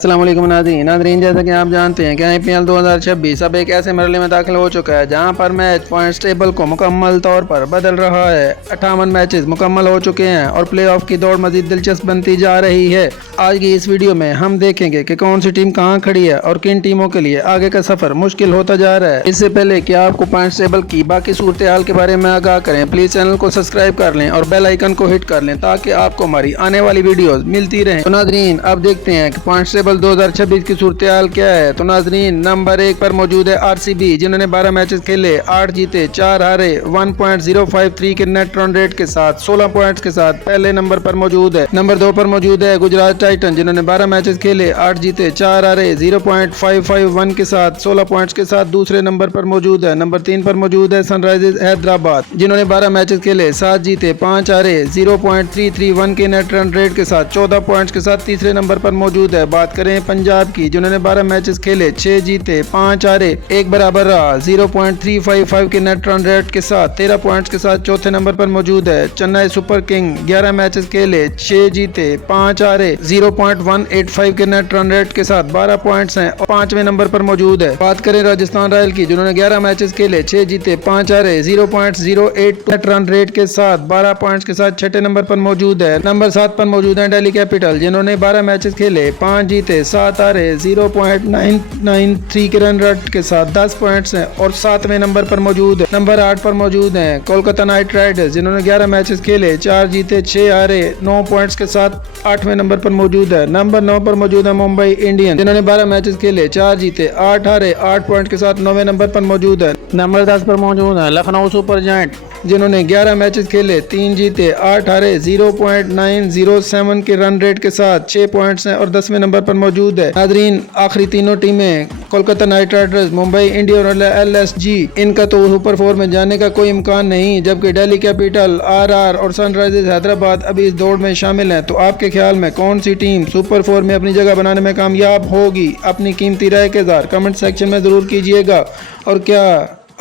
अस्सलाम वालेकुम नाज़रीन, जैसा कि आप जानते हैं कि IPL 2026 अब एक ऐसे मरहले में दाखिल हो चुका है जहां पर मैच पॉइंट्स टेबल को मुकम्मल तौर पर बदल रहा है। 58 मैचेस मुकम्मल हो चुके हैं और प्लेऑफ की दौड़ मजीद दिलचस्प बनती जा रही है। आज की इस वीडियो में हम देखेंगे कि कौन सी टीम कहां खड़ी है और किन टीमों के लिए आगे का सफर मुश्किल होता जा रहा है। इससे पहले कि आपको पॉइंट्स टेबल की बाकी सूरत हाल के बारे में आगाह करें, प्लीज चैनल को सब्सक्राइब कर लें और बेल आइकन को हिट कर लें ताकि आपको हमारी आने वाली वीडियोस मिलती रहें। तो नाज़रीन, अब देखते हैं कि पॉइंट्स टेबल 2026 की सूरत हाल क्या है। तो नाज़रीन, नंबर 1 पर मौजूद है RCB, जिन्होंने 12 मैचेस खेले, 8 जीते 4 हारे, 1.053 के नेट रन रेट के साथ 16 पॉइंट्स के साथ पहले नंबर पर मौजूद है। नंबर 2 पर मौजूद है गुजरात टाइटन, जिन्होंने 12 मैचेस खेले, 8 जीते 4 हारे, 0.551 के साथ 16 पॉइंट्स के साथ दूसरे नंबर पर मौजूद है। नंबर 3 पर मौजूद है सनराइजर्स हैदराबाद, जिन्होंने 12 मैचेस खेले, 7 जीते 5 हारे, 0.331 के नेट रन रेट के साथ 14 पॉइंट्स के साथ तीसरे नंबर पर मौजूद है। बात करें पंजाब की, जिन्होंने 12 मैचेस खेले, 6 जीते 5 हारे, 1 बराबर रहा, 0.355 के नेट रन रेट के साथ 13 पॉइंट्स के साथ चौथे नंबर पर मौजूद है। चेन्नई सुपर किंग 11 मैचेस खेले, 6 जीते 5 हारे, 0.185 के नेट रन रेट के साथ 12 पॉइंट्स हैं और 5वें नंबर पर मौजूद है। बात करें राजस्थान रॉयल की, जिन्होंने 11 मैचेस खेले, 6 जीते 5 हारे, 0.08 नेट रन रेट के साथ 12 पॉइंट्स के साथ छठे नंबर पर मौजूद है। नंबर 7 पर मौजूद है दिल्ली कैपिटल, जिन्होंने 12 मैचेस खेले, 5 जीते 7 हारे, 0.993 के रन रेट के साथ 10 पॉइंट्स हैं और 7वें नंबर पर मौजूद है। नंबर 8 पर मौजूद है कोलकाता नाइट राइडर्स, जिन्होंने 11 मैचेस खेले, 4 जीते 6 हारे, 9 पॉइंट्स के साथ 8वें नंबर पर मौजूद है। नंबर 9 पर मौजूद है मुंबई इंडियंस, जिन्होंने 12 मैचेस खेले, 4 जीते 8 हारे, 8 पॉइंट के साथ 9वें नंबर पर मौजूद है। नंबर 10 पर मौजूद है लखनऊ सुपर जायंट, जिन्होंने 11 मैचेस खेले, 3 जीते 8 हारे, 0.907 के रन रेट के साथ 6 पॉइंट्स हैं और 10वें नंबर पर मौजूद है। नाज़रीन, आखिरी तीनों टीमें Kolkata night Riders, Mumbai Indians और LSG, इनका तो सुपर 4 में जाने का कोई इम्कान नहीं, जबकि दिल्ली कैपिटल, RR और सनराइजर्स हैदराबाद अभी इस दौड़ में शामिल हैं। तो आपके ख्याल में कौन सी टीम सुपर 4 में अपनी जगह बनाने में कामयाब होगी? अपनी कीमती राय के इज़हार कमेंट सेक्शन में ज़रूर कीजिएगा। और क्या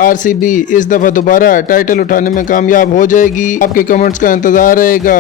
RCB इस दफ़ा दोबारा टाइटल उठाने में कामयाब हो जाएगी? आपके कमेंट्स का इंतज़ार रहेगा।